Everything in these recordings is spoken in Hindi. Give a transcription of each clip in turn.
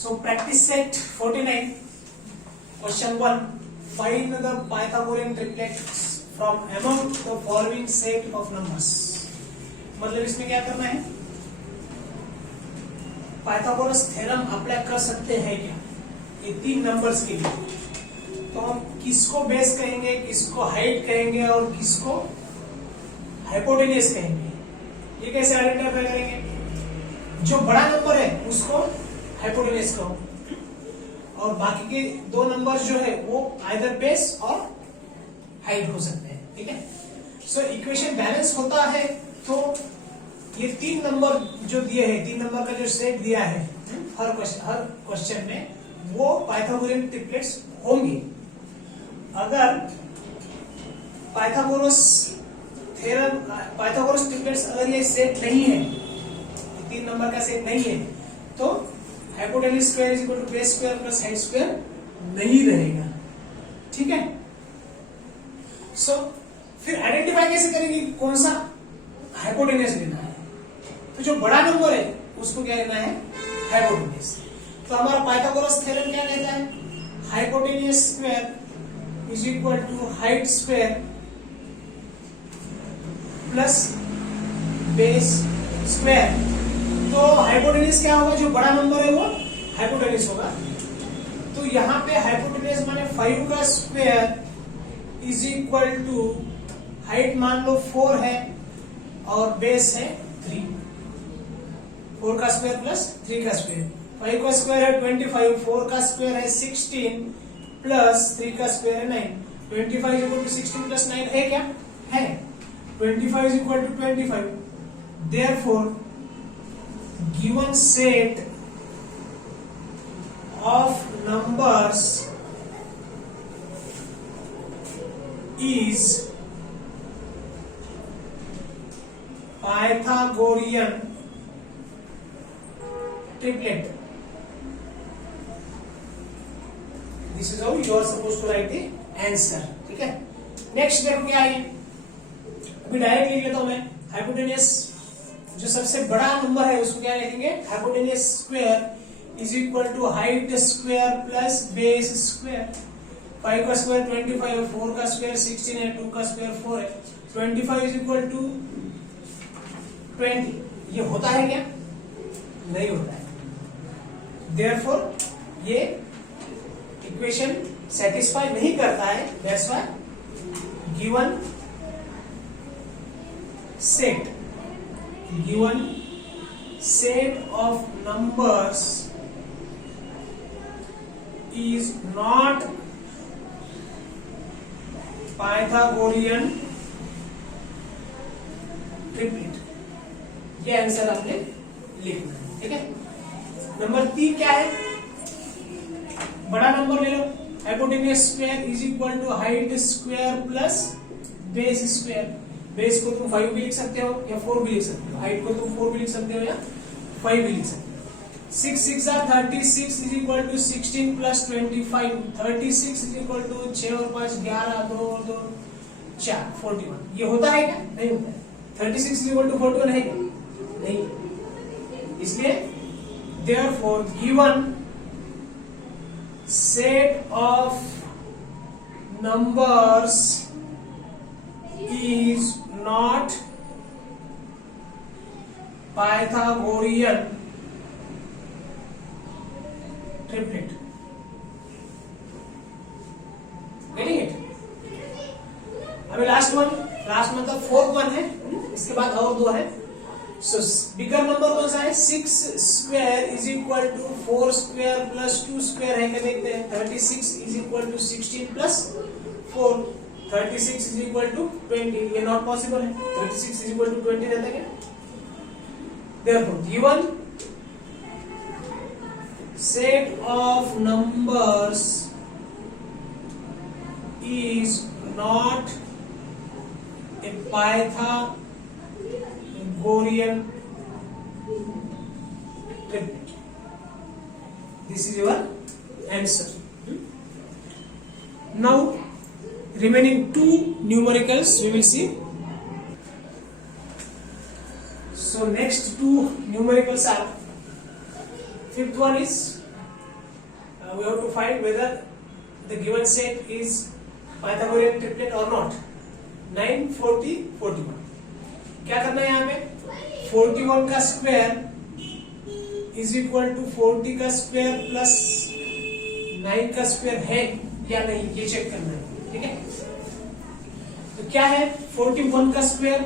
So practice set 49. Question 1. Find the Pythagorean triplets from among the following set of numbers. मतलब इसमें क्या करना है, पाइथागोरस थ्योरम अप्लाई कर सकते हैं क्या ये तीन नंबर्स के लिए. तो हम किसको बेस कहेंगे, किसको हाइट कहेंगे और किसको हाइपोटेन्यूज कहेंगे, ये कैसे आइडेंटिफाई करेंगे. जो बड़ा नंबर है उसको हाइपोटेन्यूज कहो और बाकी के दो नंबर जो है वो आइदर बेस और हाइट हो सकते हैं. ठीक है. सो इक्वेशन बैलेंस होता है तो ये तीन नंबर जो दिए हैं, तीन नंबर का जो सेट दिया है हर क्वेश्चन में, वो पाइथागोरियन ट्रिपलेट्स होंगे. अगर पाइथागोरस ट्रिपलेट्स अगर ये सेट नहीं है, तीन नंबर का सेट नहीं है, तो hypotenuse square is equal to base square plus height square नहीं रहेगा. ठीक है. सो फिर आइडेंटिफाई कैसे करेंगे कौन सा हाइपोटेन्यूज लेना है. तो जो बड़ा नंबर है उसको क्या लेना है, हाइपोटेन्यूज. तो हमारा पाइथागोरस थ्योरम क्या कहता है, hypotenuse square is equal to height square plus base square. तो हाइपोटेन्यूज क्या होगा, जो बड़ा नंबर है वो हाइपोटेन्यूज होगा. तो यहाँ पे हाइपोटेन्यूज माने 5 का square is equal to height मान लो 4 है और बेस है 3. 4 का स्क्वायर प्लस 3 का स्क्वायर. 5 का स्क्वायर है 25, 4 का स्क्वायर है 16 प्लस 3 का स्क्वायर है 9. 25 इज इक्वल टू 16 प्लस 9 है क्या, है. 25 is equal to 25. Therefore, given set of numbers is Pythagorean triplet. This is how you are supposed to write the answer. ठीक है. नेक्स्ट देखो क्या है, अभी डायरेक्ट लिख लेता हूं मैं. हाइपोटेन्यूज जो सबसे बड़ा नंबर है उसको क्या लिखेंगे, hypotenuse square is equal to height square plus base square. 5 का स्क्वायर 25 है, 4 का स्क्वायर 16 है, 2 का स्क्वायर 4 है. 25 इज इक्वल टू 20. ये होता है क्या, नहीं होता है. देयरफॉर ये इक्वेशन सेटिस्फाई नहीं करता है. That's why given set of numbers is not Pythagorean triplet. ये आंसर आपने लिखना है. ठीक है. नंबर 3 क्या है, बड़ा नंबर ले लो. Hypotenuse square is equal to height square plus base square. Base को तुम 5 भी लिख सकते हो या 4 भी लिख सकते हो. हाइट को तुम 4 भी लिख सकते हो या 5 भी लिख सकते हो. 6 6 36 is equal to 16 plus 25. 36 is equal to 6 और 5 11, 2 और 2 4 41. ये होता है क्या, नहीं होता है. 36 इज इक्वल टू 41 है क्या, नहीं. इसलिए therefore given set of numbers is not Pythagorean triplet. Getting it? अभी लास्ट मतलब 4th वन है, इसके बाद और 2 है. सो बिगर नंबर कौन सा है, 6 square is equal to 4 square plus 2 square है क्या, देखते हैं. 36 is equal to 16 plus 4. 36 is equal to 20. ये नॉट पॉसिबल है. 36 is equal to 20 रहता है क्या. Therefore, given set of numbers is not a Pythagorean triplet. This is your answer. Now remaining 2 numericals we will see. So next 2 numericals are, fifth one is we have to find whether the given set is Pythagorean triplet or not. 9, 40, 41. क्या करना है यहाँ पे? 41 का स्क्वायर इज इक्वल टू 40 का स्क्वायर प्लस 9 का स्क्वायर है या नहीं, ये चेक करना है. ठीक है, तो क्या है 41 का स्क्वायर?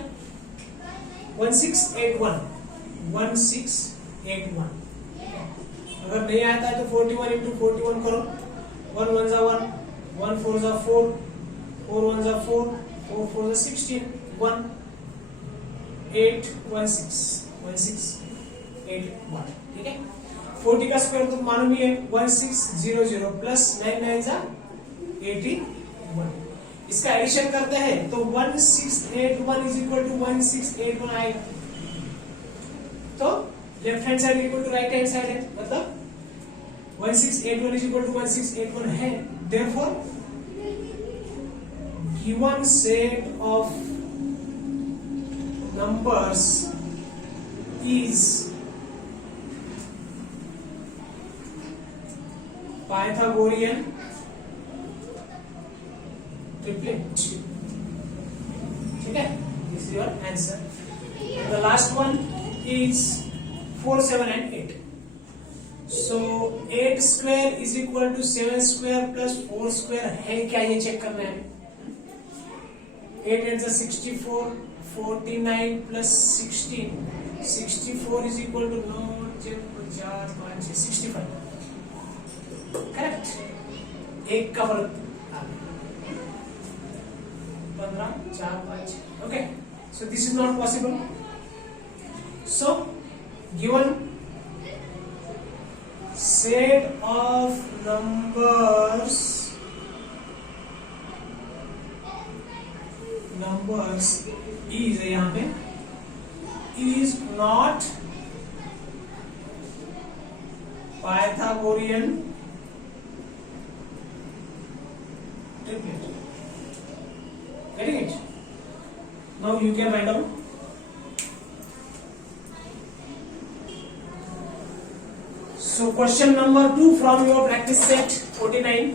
1681. 1681. अगर नहीं आता है तो 41 इंटू 41 करो. 1 1 जा 1, 1 4 जा 4, 4 1 जा 4, 4 4 जा 16, 1 8 1 6 1 6 8 1. ठीक है, 40 का स्क्वायर तो मालूम ही है 1600 प्लस 9 9 जा 81. इसका एडिशन करते हैं तो 1681 इज इक्वल टू 1681 आएगा. तो left hand side equal to right hand side है, मतलब 1681 इज इक्वल टू 1681 है. Therefore given set of numbers is Pythagorean triplet. ठीक है, this is your answer. And the last one is 4 7 and 8. So 8 square is equal to 7 square plus 4 square है क्या, ये चेक करना है. 8 8 is 64, 49 plus 16, 64 is equal to 65. Correct, एक का फर्क 15 4 5. Okay, so this is not possible. So given set of numbers is यहां पे is not Pythagorean triplet. Getting it? Now you can write down. So question number 2 from your practice set 49.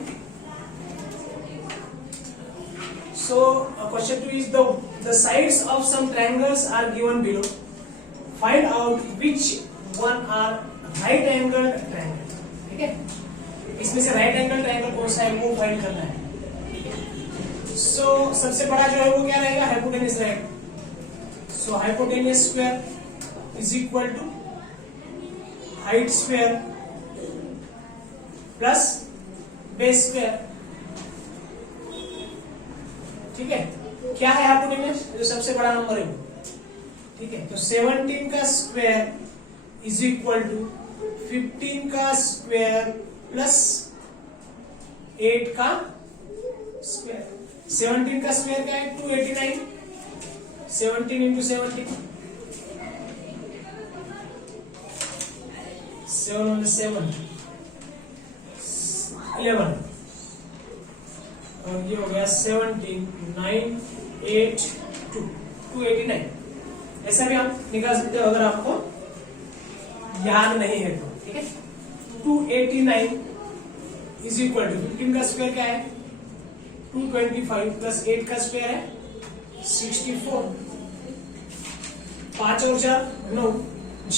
So question 2 is the sides of some triangles are given below. Find out which one are right angle triangle. ठीक है, इसमें से राइट एंगल ट्रायंगल कौन सा है वो फाइंड करना है. सो सबसे बड़ा जो है वो क्या रहेगा, हाइपोटेन्यूज रहेगा. So hypotenuse square is equal to height square plus base square. ठीक है, क्या है हाइपोटेन्यूज, जो सबसे बड़ा नंबर है वो. ठीक है, तो 17 का स्क्वायर इज इक्वल टू 15 का स्क्वायर प्लस 8 का स्क्वायर. 17 का स्क्वायर क्या है 289. 17 इंटू 17, 7 on 7 11, और ये हो गया 17 9 8 2 289. ऐसा भी आप निकाल सकते हो अगर आपको याद नहीं है तो. ठीक है, 289 इज इक्वल टू 15 का स्क्वायर क्या है 225 प्लस 8 का स्क्वायर है 64. 5 और 4 9,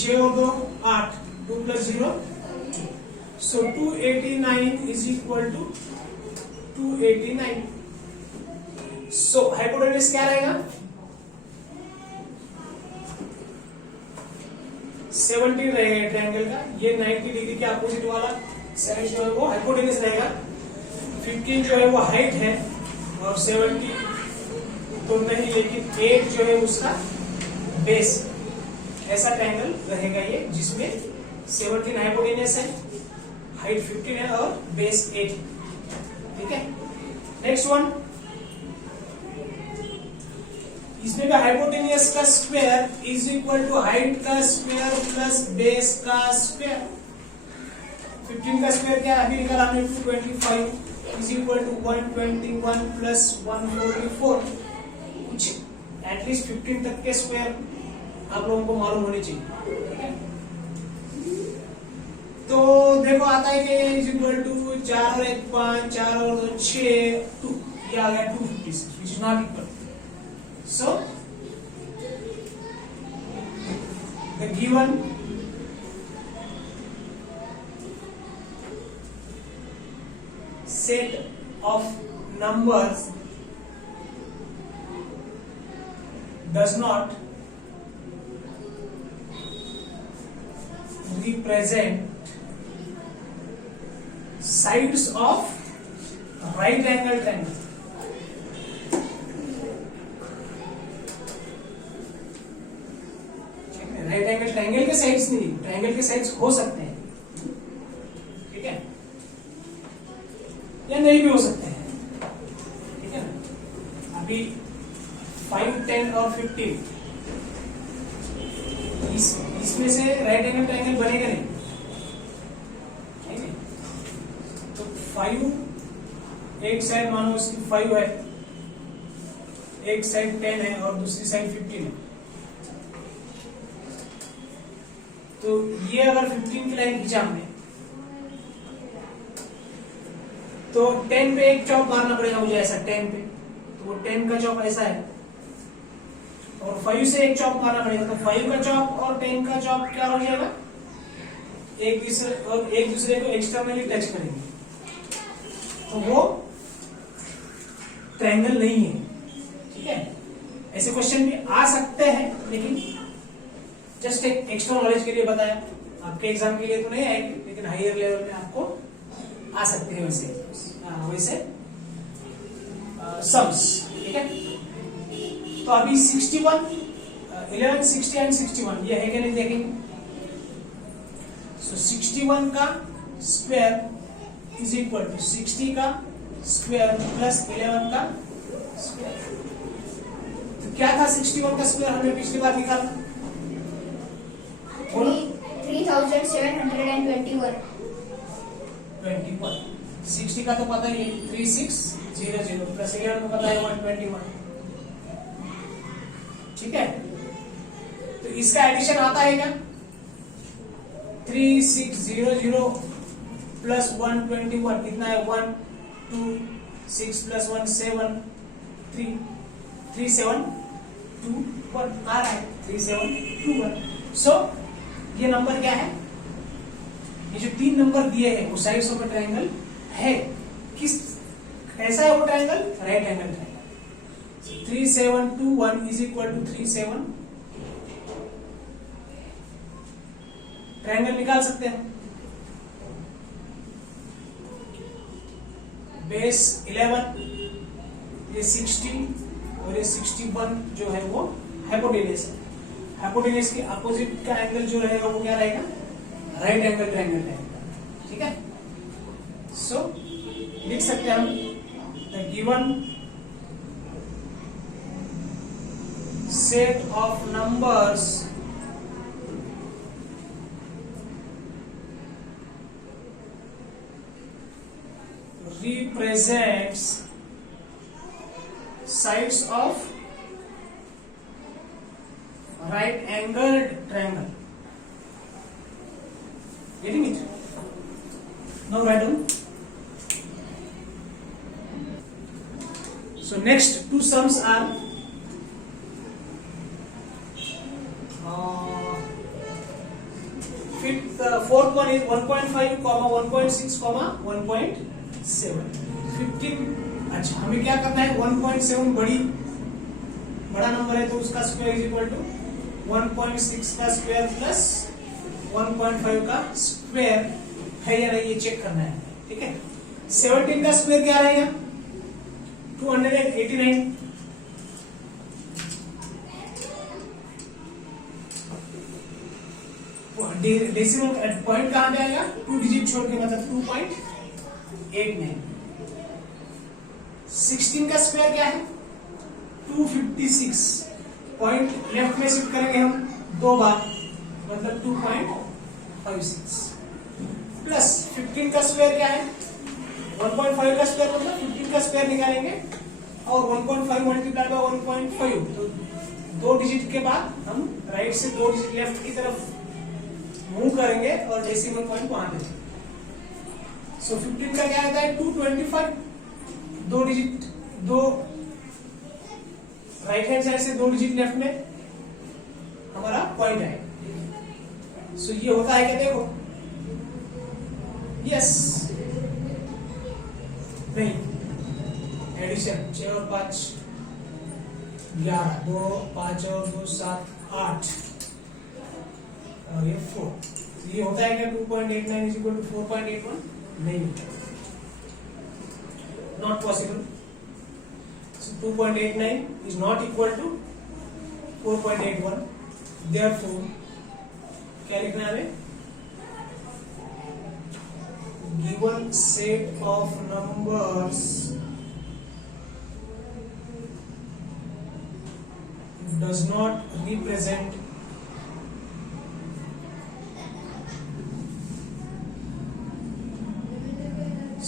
6 और 2 8, 2 plus 0 2. So 289 is equal to 289. So hypotenuse क्या रहेगा 17 रहेगा ट्रायंगल का. ये 90 डिग्री के अपोजिट वाला साइड जो है वो हाइपोटेन्यूज रहेगा. 15 जो है वो हाइट है और 70 तो नहीं, लेकिन 8 जो है उसका बेस. ऐसा ट्रायंगल रहेगा ये जिसमें 17 हाइपोटेन्यूज है, हाइट 15 है और बेस 8. ठीक है, नेक्स्ट वन. इसमें भी हाइपोटेन्यूज का square is equal to height का स्क्वायर प्लस बेस का स्क्वायर. 15 का स्क्वायर क्या अभी निकाला हमने 225 इज इक्वल टू 121 प्लस 144. कुछ एटलीस्ट 15 तक के स्क्वायर आप लोगों को मालूम होने चाहिए. ठीक है, तो देखो आता है कि इज इक्वल टू 4 और 1 5, 4 और 2 6, 2, ये आ गया 256, which is not equal. So the given set of numbers does not represent sides of right angle triangle. Right angle triangle के साइड्स नहीं, ट्रायंगल के साइड्स हो सकते हैं, ठीक है, या नहीं भी हो सकते हैं, ठीक है ना. अभी 5, 10 और 15 इसमें से राइट एंगल ट्रायंगल बनेगा नहीं, ठीक है. तो 5 एक साइड मानो उसकी 5 है, एक साइड 10 है और दूसरी साइड 15 है. तो ये अगर 15 की लाइन खींचा हमने तो 10 पे एक चौक मारना पड़ेगा मुझे, ऐसा 10 पे, तो वो 10 का चौक ऐसा है, और 5 से एक चौक मारना पड़ेगा, तो 5 का चौक और 10 का चौक क्या हो जाएगा, एक दूसरे को एक्सटर्नली टच करेंगे, तो वो ट्रायंगल नहीं है, ठीक है. ऐसे क्वेश्चन भी आ सकते हैं, लेकिन जस्ट एक एक्स्ट्रा नॉलेज के लिए बताया, आपके एग्जाम के लिए तो नहीं आएगी, लेकिन हायर लेवल में आपको आ सकते हैं वैसे सम्स, ठीक है. तो अभी 61, 11, 60 एंड 61 ये है क्या नहीं देखेंगे. सो 61 का स्क्वायर इज इक्वल टू 60 का स्क्वायर प्लस 11 का स्क्वायर. तो क्या था 61 का स्क्वायर, हमने पिछली बार निकाला 3721. 21. 60 का तो पता ही है 3600 प्लस 11 को पता है 121, ठीक है. तो इसका एडिशन आता है क्या, 3600 प्लस 121 कितना है, 1 2 6 प्लस 1 7 3 3721 आ रहा है 3721. सो ये नंबर क्या है, ये जो 3 नंबर दिए हैं वो साइड्स ऑफ अ ट्रायंगल है. किस कैसा है वो triangle, right angle triangle. 3721 is equal to 37. Triangle निकाल सकते हैं. बेस 11, ये 60 और ये 61 जो है वो हाइपोटेन्यूस है. हाइपोटेन्यूस के अपोजिट का एंगल जो रहेगा वो क्या रहेगा, राइट एंगल ट्रायंगल रहेगा, ठीक है. सो लिख सकते हैं हम the given set of numbers represents sides of right angled triangle. Getting it? Now write down. So next two sums are fourth one is 1.5, 1.6, 1.7. 15. अच्छा हमें क्या करना है, 1.7 बड़ा नंबर है तो उसका स्क्वायर इज इक्वल टू 1.6 का स्क्वायर प्लस 1.5 का स्क्वायर है या नहीं ये चेक करना है, ठीक है. 17 का स्क्वायर क्या रहेगा, 289. डेसिमल पॉइंट कहां पे आएगा, 2 डिजिट छोड़ के, मतलब 2.89. 16 का स्क्वायर क्या है, 256. पॉइंट लेफ्ट में शिफ्ट करेंगे हम 2 बार, मतलब 2.56 प्लस 15 का स्क्वायर क्या है, 1.5 का स्क्वायर मतलब 15 का स्क्वायर निकालेंगे और 1.5 मल्टीप्लाई बाय 1.5, तो 2 डिजिट के बाद हम राइट से 2 डिजिट लेफ्ट की तरफ मूव करेंगे और डेसिमल पॉइंट वहां देंगे. सो 15 का क्या आता है 225, दो डिजिट, दो राइट हैंड साइड से 2 डिजिट लेफ्ट में हमारा पॉइंट है। सो ये होता है क्या, देखो, यस नहीं, एडिशन 6 और 5 11, 2 5 और 2 7 8 और ये 4। ये होता है क्या 2.89 इज इक्वल टू 4.81? नहीं होता, not possible. So 2.89 is not equal to 4.81. Therefore, क्या लिखना है हमें? Given set of numbers does not represent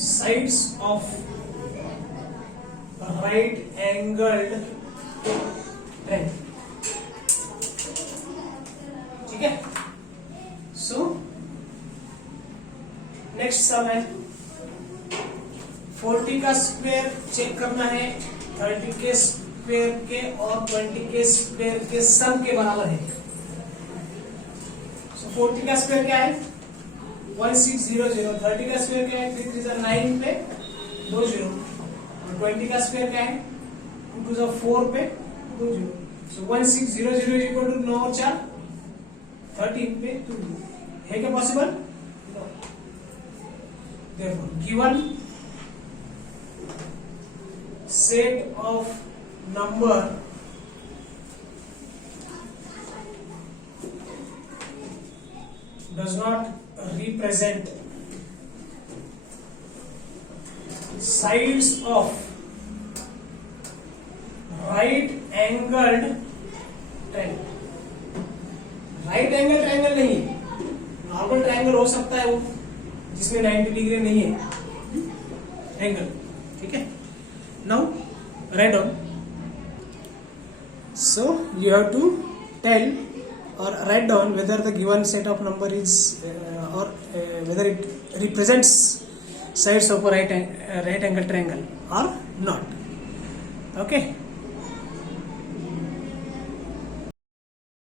sides of right angled triangle। ठीक है। सो नेक्स्ट सम है 40 का स्क्वायर चेक करना है 30 के स्क्वायर के और 20 के स्क्वायर के सम के बराबर है। सो 40 का स्क्वायर क्या है 1600, 30 का स्क्वायर क्या है 3 3 9 पे 2 0, 20 का स्क्वायर क्या है 2 2 4 पे 2 0। सो 1600 इज इक्वल टू 9 और 4 13 पे 2 है क्या possible? No. Therefore given set of number does not represent sides of right angled triangle। Right angle triangle नहीं है, नॉर्मल ट्रायंगल हो सकता है वो जिसमें 90 डिग्री नहीं है एंगल। ठीक है। Now write down. So you have to tell or write down whether the given set of number is or whether it represents sides of a right angle triangle or not. Okay.